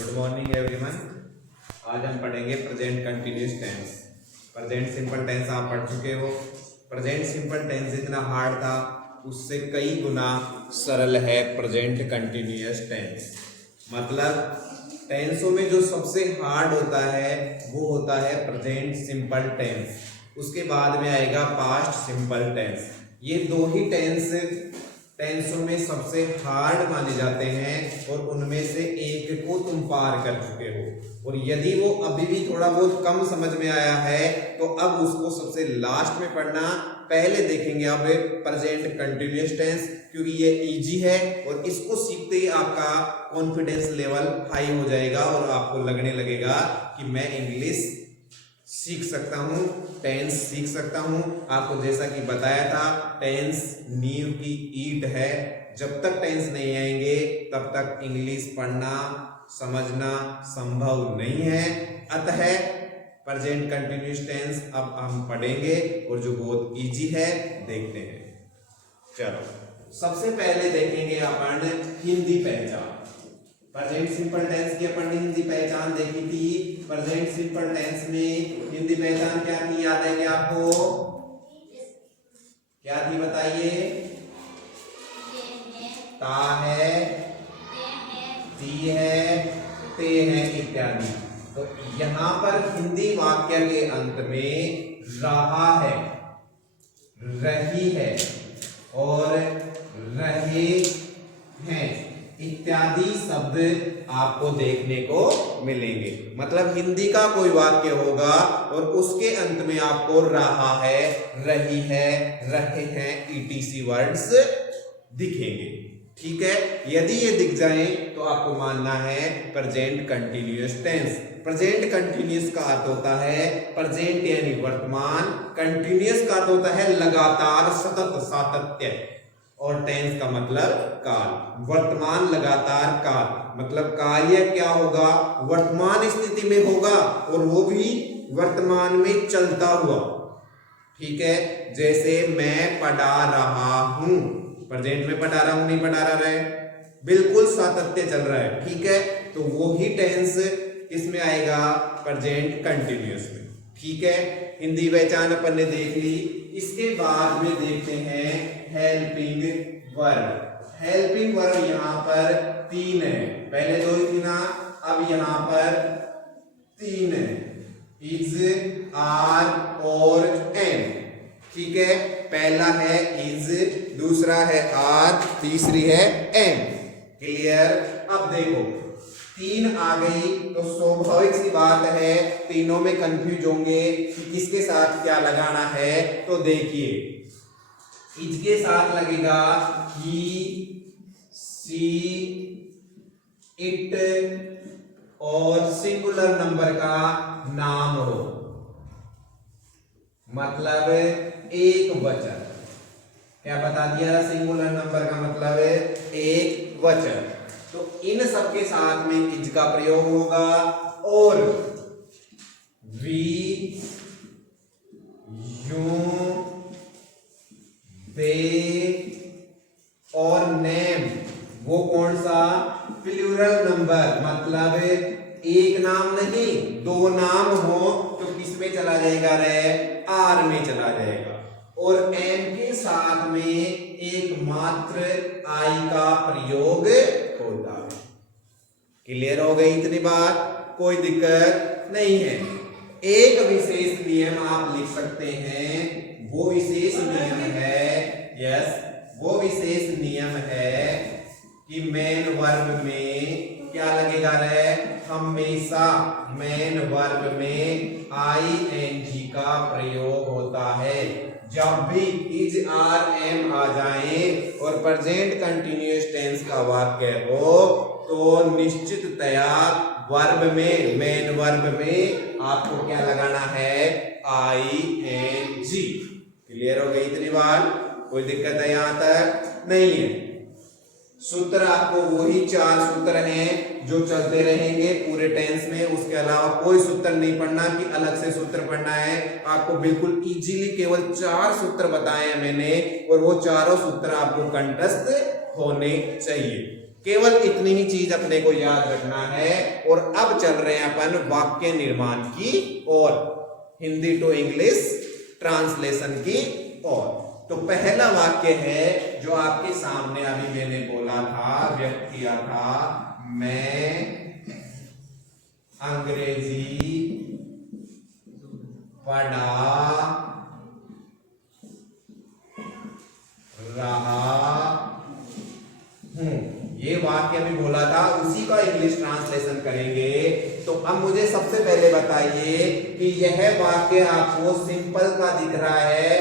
Good morning everyone. आज हम पढ़ेंगे present continuous tense. Present simple tense आप पढ़ चुके हो। प्रेजेंट सिंपल टेंस जितना हार्ड था उससे कई गुना सरल है प्रेजेंट कंटिन्यूस टेंस। मतलब टेंसों में जो सबसे हार्ड होता है वो होता है प्रेजेंट सिंपल टेंस। उसके बाद में आएगा पास्ट सिंपल टेंस। ये दो ही टेंसों में सबसे हार्ड माने जाते हैं और उनमें से एक को तुम पार कर चुके हो। और यदि वो अभी भी थोड़ा बहुत कम समझ में आया है तो अब उसको सबसे लास्ट में पढ़ना। पहले देखेंगे अब प्रेजेंट कंटिन्यूअस टेंस, क्योंकि ये इजी है और इसको सीखते ही आपका कॉन्फिडेंस लेवल हाई हो जाएगा और आपको लगने लगेगा कि मैं इंग्लिश सीख सकता हूँ, टेंस सीख सकता हूँ। आपको जैसा कि बताया था टेंस नींव की ईंट है। जब तक टेंस नहीं आएंगे तब तक इंग्लिश पढ़ना समझना संभव नहीं है। अतः प्रेजेंट कंटिन्यूअस टेंस अब हम पढ़ेंगे और जो बहुत इजी है देखते हैं। चलो सबसे पहले देखेंगे अपन हिंदी पहचान। प्रेजेंट सिंपल टेंस की अपन ने हिंदी पहचान देखी थी। प्रेजेंट सिंपल टेंस में हिंदी पहचान क्या थी, याद है क्या आपको? क्या थी बताइए? ता है, ती है, ते है इत्यादि। तो यहां पर हिंदी वाक्य के अंत में रहा है, रही है और रहे हैं इत्यादि शब्द आपको देखने को मिलेंगे। मतलब हिंदी का कोई वाक्य होगा और उसके अंत में आपको रहा है, रही है, रहे हैं ईटीसी वर्ड्स दिखेंगे। ठीक है, यदि ये दिख जाए तो आपको मानना है present continuous tense. Present continuous का अर्थ होता है प्रेजेंट यानी वर्तमान, कंटिन्यूअस का अर्थ होता है लगातार, सतत, सातत्य, और टेंस का मतलब काल। वर्तमान लगातार काल मतलब कार्य क्या होगा, वर्तमान स्थिति में होगा और वो भी वर्तमान में चलता हुआ। ठीक है, जैसे मैं पढ़ा रहा हूं, प्रेजेंट में पढ़ा रहा हूं, नहीं पढ़ा रहा है, बिल्कुल सातत्य चल रहा है। ठीक है, तो वो ही टेंस इसमें आएगा प्रेजेंट कंटिन्यूअस में। ठीक है, हिंदी पहचान अपन ने देख ली। इसके बाद में देखते हैं हेल्पिंग वर्ब। हेल्पिंग वर्ब यहां पर तीन है, पहले दो ही थी ना, अब यहां पर तीन है, इज, आर और एम। ठीक है, पहला है इज, दूसरा है आर, तीसरी है एम। क्लियर? अब देखो तीन आ गई तो स्वाभाविक सी बात है तीनों में कंफ्यूज होंगे कि किसके साथ क्या लगाना है। तो देखिए इज के साथ लगेगा ही, सी, इट और सिंगुलर नंबर का नाम हो, मतलब एक वचन। क्या बता दिया? सिंगुलर नंबर का मतलब है एक वचन। तो इन सब के साथ में इज का प्रयोग होगा और वी, यू, दे और नेम, वो कौन सा? प्लूरल नंबर, मतलब एक नाम नहीं दो नाम हो तो किस में चला जाएगा रे? आर में चला जाएगा। और एम के साथ में एकमात्र आई का प्रयोग होता है। क्लियर हो गई इतनी बात? कोई दिक्कत नहीं है। एक विशेष नियम आप लिख सकते हैं, वो विशेष नियम है, यस, वो विशेष नियम है कि मेन वर्ब में क्या लगेगा रे? हमेशा मेन वर्ब में आईएनजी का प्रयोग होता है। जब भी इज, आर, एम आ जाए और प्रेजेंट कंटिन्यूअस टेंस का वाक्य हो तो निश्चिततया वर्ब में, मेन वर्ब में आपको क्या लगाना है? आईएनजी। क्लियर हो गई इतनी बात? कोई दिक्कत है यहां तक? नहीं है। सूत्र आपको वही चार सूत्र हैं जो चलते रहेंगे पूरे टेंस में, उसके अलावा कोई सूत्र नहीं पढ़ना कि अलग से सूत्र पढ़ना है। आपको बिल्कुल इजीली केवल चार सूत्र बताए हैं मैंने और वो चारों सूत्र आपको कंठस्थ होने चाहिए। केवल इतनी ही चीज अपने को याद रखना है। और अब चल रहे हैं अपन वाक्य निर्माण की और हिंदी टू इंग्लिश ट्रांसलेशन की ओर। तो पहला वाक्य है जो आपके सामने अभी मैंने बोला था, व्यक्त किया था, मैं अंग्रेजी पढ़ा रहा हूं। ये वाक्य अभी बोला था, उसी का इंग्लिश ट्रांसलेशन करेंगे। तो अब मुझे सबसे पहले बताइए कि यह वाक्य आपको सिंपल का दिख रहा है,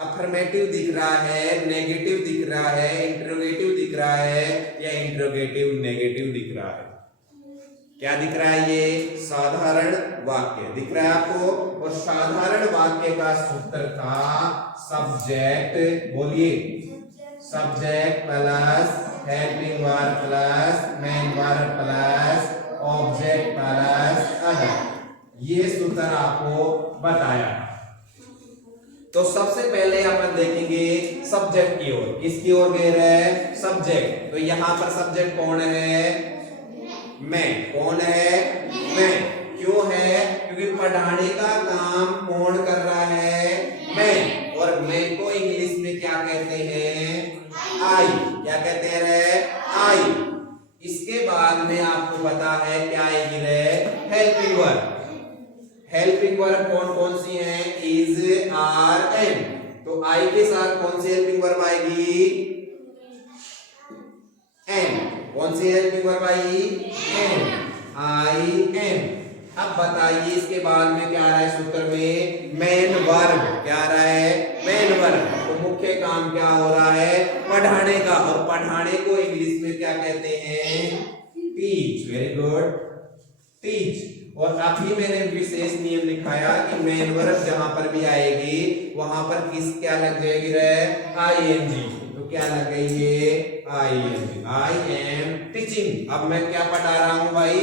अफर्मेटिव दिख रहा है, नेगेटिव दिख रहा है, इंट्रोगेटिव दिख रहा है, या इंट्रोगेटिव नेगेटिव दिख रहा है? क्या दिख रहा है? ये साधारण वाक्य दिख रहा है आपको। और साधारण वाक्य का सूत्र था सब्जेक्ट, बोलिए, subject plus helping verb plus main verb plus object plus other. ये सूत्र आपको बताया। तो सबसे पहले अपन देखेंगे सब्जेक्ट की ओर। किसकी ओर गए रहे? सब्जेक्ट। तो यहां पर सब्जेक्ट कौन है? मैं। कौन है? मैं। क्यों है? क्योंकि पढ़ाने का काम कौन कर रहा है? मैं। और मैं को इंग्लिश में क्या कहते हैं? आई। क्या कहते हैं? आई। इसके बाद में आपको पता है क्या आएगी रे? Helping verb. हेल्पिंग वर्ब कौन कौन सी हैं? Is, are, am. तो आई के साथ कौन सी हेल्पिंग वर्ब आएगी? एम। कौन सी हेल्पिंग वर्ब आई? एम। I am. अब बताइए इसके बाद में क्या आ रहा है सूत्र में? Main verb. क्या आ रहा है? Main verb. तो मुख्य काम क्या हो रहा है? पढ़ाने का। और पढ़ाने को इंग्लिश में क्या कहते हैं? टीच। Very good, teach. और अभी मैंने विशेष नियम लिखाया कि मेन वर्ब जहां पर भी आएगी वहां पर किस क्या लग जाएगी रे? आईएनजी। तो क्या लग गई ये? आईएनजी। I am teaching. अब मैं क्या पढ़ा रहा हूं भाई?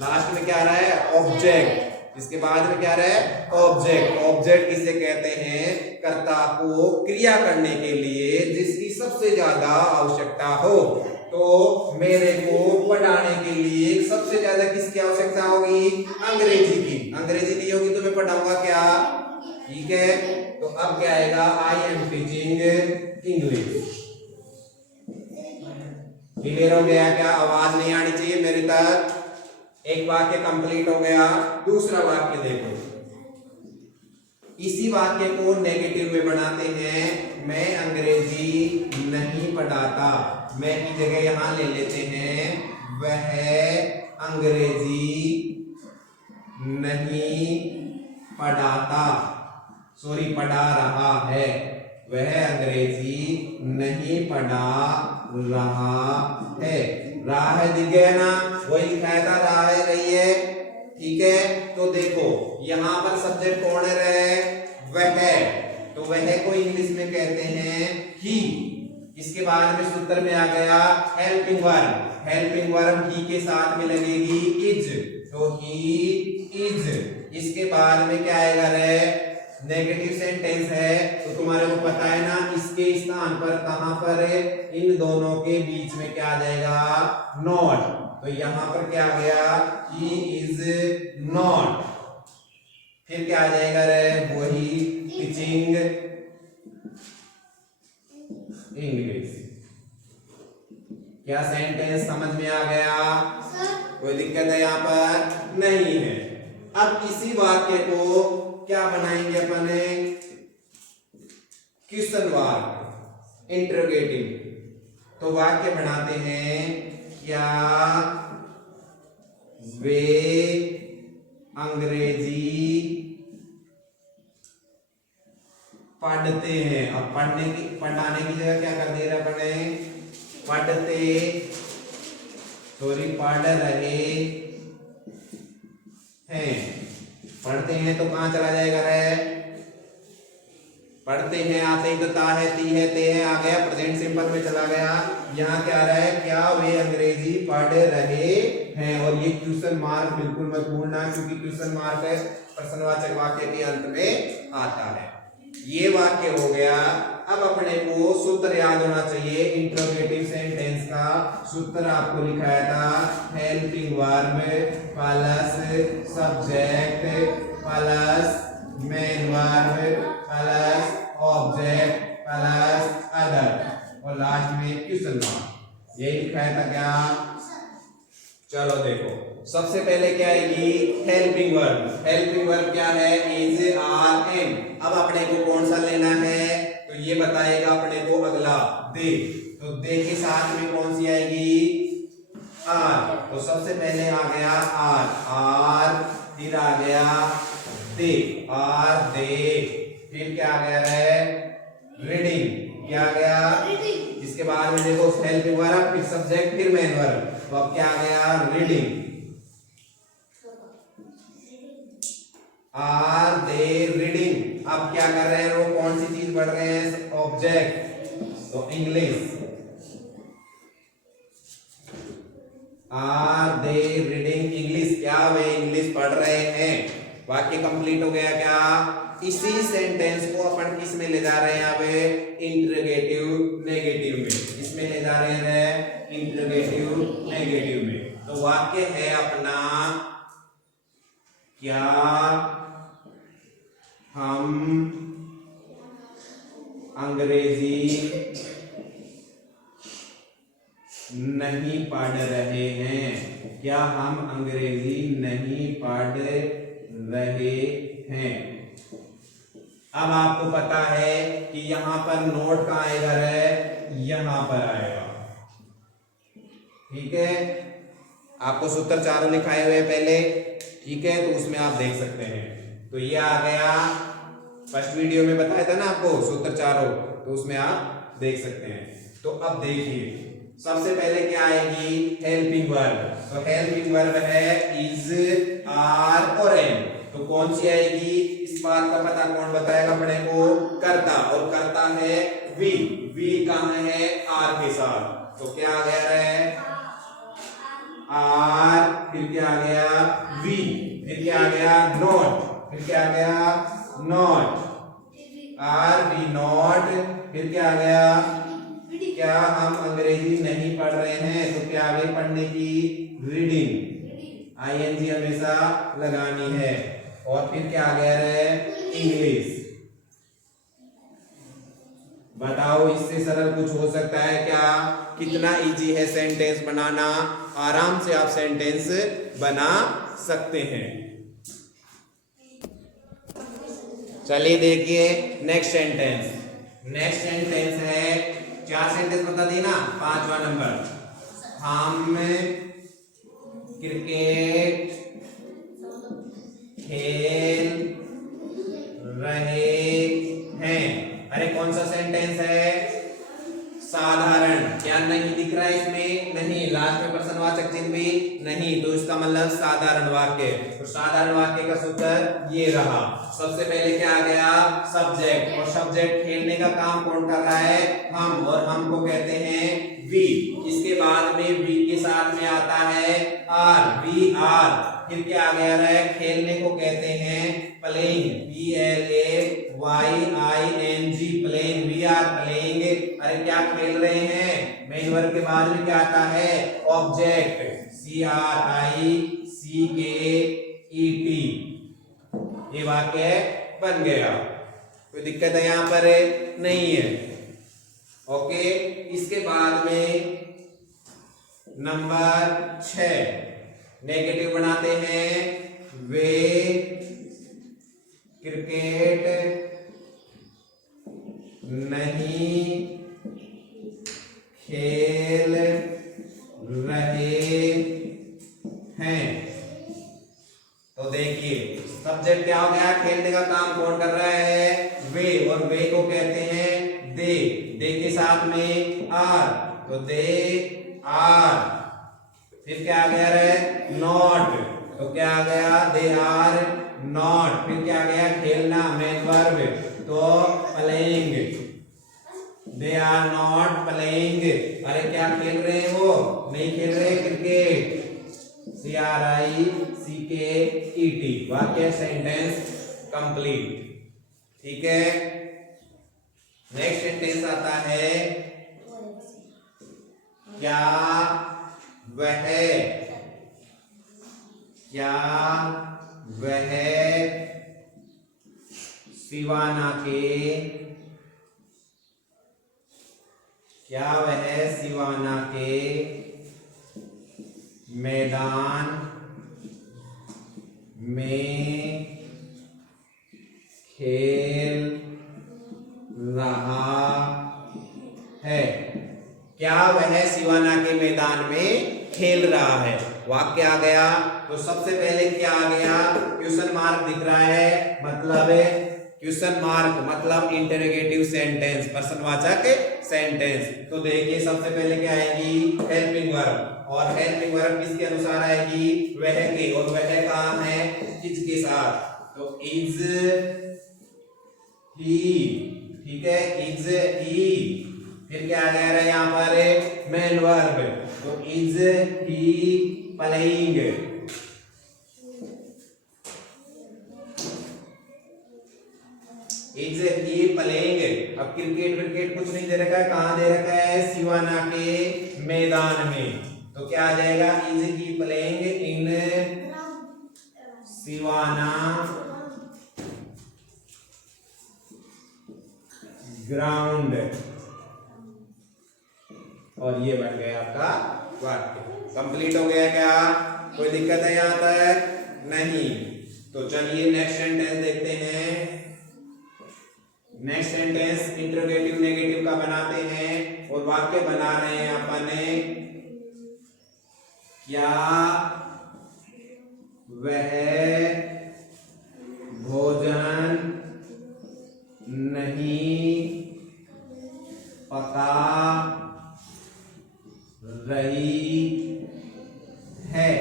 लास्ट में क्या आ रहा है? ऑब्जेक्ट। इसके बाद में क्या आ रहा है? ऑब्जेक्ट। ऑब्जेक्ट किसे कहते हैं? कर्ता को क्रिया करने के लिए जिसकी सबसे ज्यादा आवश्यकता हो। तो मेरे को पढ़ाने के लिए सबसे ज्यादा किसकी आवश्यकता होगी? अंग्रेजी की। अंग्रेजी नहीं होगी तो मैं पढ़ाऊंगा क्या? ठीक है। तो अब क्या आएगा? I am teaching English. Clear हो गया क्या? आवाज नहीं आनी चाहिए मेरे तक। एक वाक्य कंप्लीट हो गया। दूसरा वाक्य देखो, इसी वाक्य को नेगेटिव में बनाते हैं। मैं अंग्रेजी नहीं पढ़ाता। मैं की जगह यहां ले लेते हैं वह अंग्रेजी नहीं पढ़ाता, सॉरी पढ़ा रहा है। वह अंग्रेजी नहीं पढ़ा रहा है। रहा है दिख गया ना? वही लिखाया था, रहा है, रही है। ठीक है। तो देखो यहां पर सब्जेक्ट कौन है? वह। तो वह को इंग्लिश में कहते हैं ही। इसके बाद में सूत्र में आ गया हेल्पिंग वर्ब। हेल्पिंग वर्ब ही के साथ में लगेगी इज। तो ही इज। इसके बाद में क्या आएगा रे? नेगेटिव सेंटेंस है तो तुम्हारे को पता है ना, इसके स्थान पर कहां पर है? इन दोनों के बीच में क्या आ जाएगा? नॉट। तो यहां पर क्या आ गया? He is not. फिर क्या आ जाएगा रे? वही टीचिंग इंग्लिश। क्या सेंटेंस समझ में आ गया? कोई दिक्कत है यहां पर? नहीं है। अब इसी वाक्य को क्या बनाएंगे अपन? क्वेश्चन वाक्य, इंटरोगेटिव। तो वाक्य बनाते हैं, क्या वे अंग्रेजी पढ़ते हैं? अब पढ़ाने की जगह क्या कर दे रहे अपने? पढ़ते, सॉरी पढ़ रहे हैं। पढ़ते हैं तो कहां चला जाएगा रे? पढ़ते हैं आते ही तो ता है, ती है, ते है आ गया, प्रेजेंट सिंपल में चला गया। यहाँ क्या आ रहा है? क्या वे अंग्रेजी पढ़ रहे हैं। और ये क्वेश्चन मार्क बिल्कुल मत भूलना, क्योंकि क्वेश्चन मार्क प्रश्नवाचक वाक्य के अंत में आता है। ये वाक्य हो गया अब अपने को सूत्र याद होना चाहिए इंट्रोगेटिव सेंटेंस का। सूत्र आपको लिखाया था helping verb plus subject plus main verb plus object plus other और लास्ट में क्वेश्चन मार्क। यही लिखाया था क्या? चलो देखो, सबसे पहले क्या आएगी? Helping verb. हेल्पिंग वर्ब क्या है? Is, are, am. अब अपने को कौन सा लेना है तो ये बताएगा अपने को अगला दे। तो दे के साथ में कौन सी आएगी? आर। तो सबसे पहले आ गया आर, आर, फिर आ गया दे, आर दे, फिर क्या आ गया है? रीडिंग। क्या आ गया? इसके बाद में देखो हेल्पिंग वर्ब, फिर सब्जेक्ट, फिर मेन वर्ब। तो अब क्या आ गया? रीडिंग। Are they reading. अब क्या कर रहे हैं वो? कौन सी चीज पढ़ रहे हैं? ऑब्जेक्ट। तो English. Are they reading English. क्या वे इंग्लिश पढ़ रहे हैं? वाक्य कंप्लीट हो गया क्या? इसी सेंटेंस को अपन किस में ले जा रहे हैं? अब इंटरोगेटिव नेगेटिव में। इसमें ले जा रहे हैं इंटरोगेटिव नेगेटिव में। तो वाक्य है अपना, क्या हम अंग्रेजी नहीं पढ़ रहे हैं? क्या हम अंग्रेजी नहीं पढ़ रहे हैं? अब आपको पता है कि यहां पर नोट कहां आएगा? है यहां पर आएगा। ठीक है, आपको सूत्र चारों लिखाए हुए पहले। ठीक है, तो उसमें आप देख सकते हैं। तो ये आ गया, फर्स्ट वीडियो में बताया था ना आपको सूत्र चारों, तो उसमें आप देख सकते हैं। तो अब देखिए, सबसे पहले क्या आएगी? Helping verb. तो हेल्पिंग वर्ब है इज, आर और एम। तो कौन सी आएगी? इस बात का पता कौन बताएगा अपने को? कर्ता। और कर्ता है वी। वी कहां है? आर के साथ। तो क्या आ गया है? आर, फिर क्या आ गया? वी, फिर क्या आ गया? नॉट, फिर क्या आ गया? नॉट, आर वी नॉट, फिर क्या आ गया? क्या हम अंग्रेजी नहीं पढ़ रहे हैं? तो क्या आगे पढ़ने की? रीडिंग। आईएनजी हमेशा लगानी है। और फिर क्या आ गया है? इंग्लिश। बताओ, इससे सरल कुछ हो सकता है क्या? कितना इजी है सेंटेंस बनाना। आराम से आप सेंटेंस बना सकते हैं। चलिए देखिए नेक्स्ट सेंटेंस। नेक्स्ट सेंटेंस है, 4 सेंटेंस बता दी ना। 5वां नंबर, हम क्रिकेट खेल रहे हैं। अरे कौन सा सेंटेंस है? साधारण। क्या नहीं दिख रहा है इसमें? नहीं। लास्ट में प्रश्नवाचक चिन्ह भी नहीं, तो इसका मतलब साधारण वाक्य। तो साधारण वाक्य का सूत्र ये रहा। सबसे पहले क्या आ गया? सब्जेक्ट। और सब्जेक्ट खेलने का काम कौन कर रहा है? हम। और हम को कहते हैं वी। इसके बाद में वी के साथ में आता है आर, वी आर। फिर क्या आ गया है? खेलने को कहते हैं playing, PLAYING, playing. We are playing. अरे क्या खेल रहे हैं? मेन वर्ब के बाद में क्या आता है? Object, CRICKET। ये वाक्य बन गया। कोई दिक्कत है यहां पर? नहीं है। ओके, इसके बाद में नंबर 6 नेगेटिव बनाते हैं। वे क्रिकेट नहीं खेल रहे हैं। तो देखिए, सब्जेक्ट क्या हो गया? खेलने का काम कौन कर रहा है? वे। और वे को कहते हैं दे। दे के साथ में आर, तो दे आर। फिर क्या आ गया है? नॉट। तो क्या आ गया? They are not. फिर क्या आ गया? खेलना, मेन वर्ब, तो playing. They are not playing. अरे क्या खेल रहे हैं वो? नहीं खेल रहे क्रिकेट, CRICKET। वाक्य सेंटेंस कंप्लीट। ठीक है, नेक्स्ट सेंटेंस आता है क्या वह सिवाना के मैदान में खेल रहा है। क्या वह सिवाना के मैदान में खेल रहा है। वाक्य आ गया तो सबसे पहले क्या आ गया, क्वेश्चन मार्क दिख रहा है, मतलब क्वेश्चन मार्क मतलब इंटरोगेटिव सेंटेंस, प्रश्नवाचक सेंटेंस। तो देखिए सबसे पहले क्या आएगी, हेल्पिंग वर्ब, और हेल्पिंग वर्ब किसके अनुसार आएगी, वह के, और वह कहाँ है, इज के साथ। तो इज ही, ठीक है, इज ही। फिर क्या आ गया यहाँ पर, मेन वर्ब, तो is he playing, is he playing. अब क्रिकेट कुछ नहीं दे रखा है, कहां दे रखा है, सिवाना के मैदान में। तो क्या आ जाएगा, is he playing in Siwana ground. और ये बन गया आपका वाक्य, कंप्लीट हो गया। क्या कोई दिक्कत है यहां तक, नहीं। तो चलिए नेक्स्ट सेंटेंस देखते हैं। नेक्स्ट सेंटेंस इंटरोगेटिव नेगेटिव का बनाते हैं और वाक्य बना रहे हैं अपने, क्या वह भोजन नहीं पका रही है।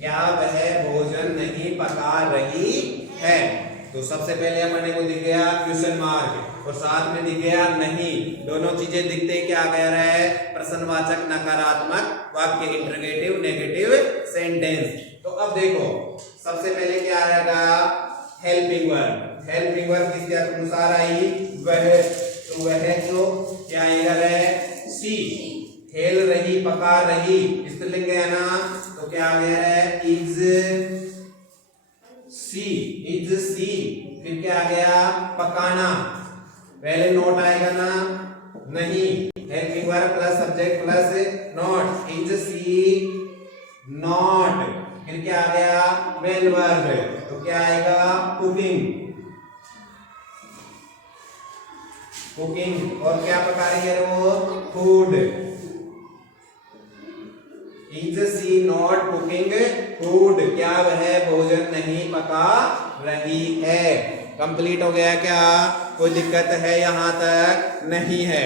क्या वह भोजन नहीं पका रही है। तो सबसे पहले अपने को दिख गया क्वेश्चन मार्क और साथ में दिख गया नहीं, दोनों चीजें दिखते क्या कह रहा है, प्रश्नवाचक नकारात्मक वाक्य, इंटरोगेटिव नेगेटिव सेंटेंस। तो अब देखो सबसे पहले क्या आएगा, हेल्पिंग वर्ब। हेल्पिंग वर्ब किसके अनुसार आई, वह। तो वह तो क्या है, सी, खेल रही, पका रही, स्त्रीलिंग है ना, तो क्या आ गया है, इज सी, इज सी। फिर क्या आ गया, पकाना, पहले नोट आएगा ना, नहीं, helping verb plus subject plus not, is she not. फिर क्या आ गया, मेन वर्ब, तो क्या आएगा, कुकिंग, कुकिंग। और क्या पका रही है वो, food, is she not cooking food. क्या वह भोजन नहीं पका रही है। कंप्लीट हो गया क्या, कोई दिक्कत है यहां तक, नहीं है।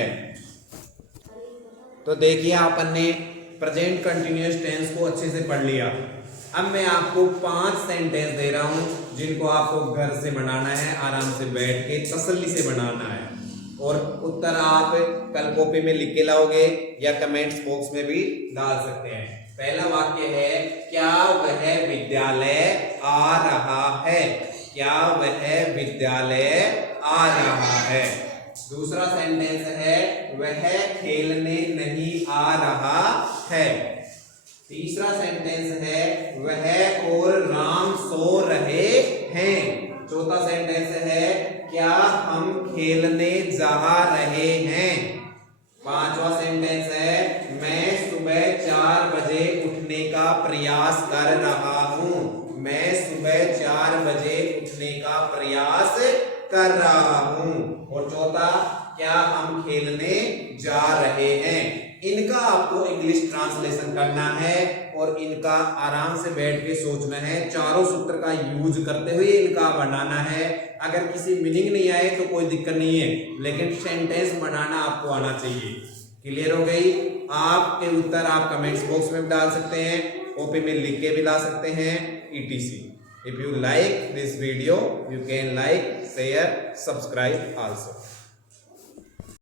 तो देखिए अपन ने प्रेजेंट कंटिन्यूअस टेंस को अच्छे से पढ़ लिया। अब मैं आपको 5 सेंटेंस दे रहा हूं जिनको आपको घर से बनाना है, आराम से बैठ के तसल्ली से बनाना है, और उत्तर आप कल कॉपी में लिख के लाओगे या कमेंट्स बॉक्स में भी डाल सकते हैं। पहला वाक्य है, क्या वह विद्यालय आ रहा है। क्या वह विद्यालय आ रहा है। दूसरा सेंटेंस है, वह खेलने नहीं आ रहा है। तीसरा सेंटेंस है, वह और राम सो रहे हैं। चौथा सेंटेंस है, क्या हम खेलने जा रहे हैं। पांचवा सेंटेंस है, मैं सुबह 4 बजे उठने का प्रयास कर रहा हूं। मैं सुबह 4 बजे उठने का प्रयास कर रहा हूं। और चौथा, क्या हम खेलने जा रहे हैं। इनका आपको इंग्लिश ट्रांसलेशन करना है और इनका आराम से बैठ के सोचना है, चारों सूत्र का यूज करते हुए इनका बनाना है। अगर किसी मीनिंग नहीं आए तो कोई दिक्कत नहीं है, लेकिन सेंटेंस बनाना आपको आना चाहिए। क्लियर हो गई। आपके उत्तर आप कमेंट्स बॉक्स में डाल सकते हैं, कॉपी में लिख के भी ला सकते हैं, etc. If you like this video, you can like, share, subscribe also.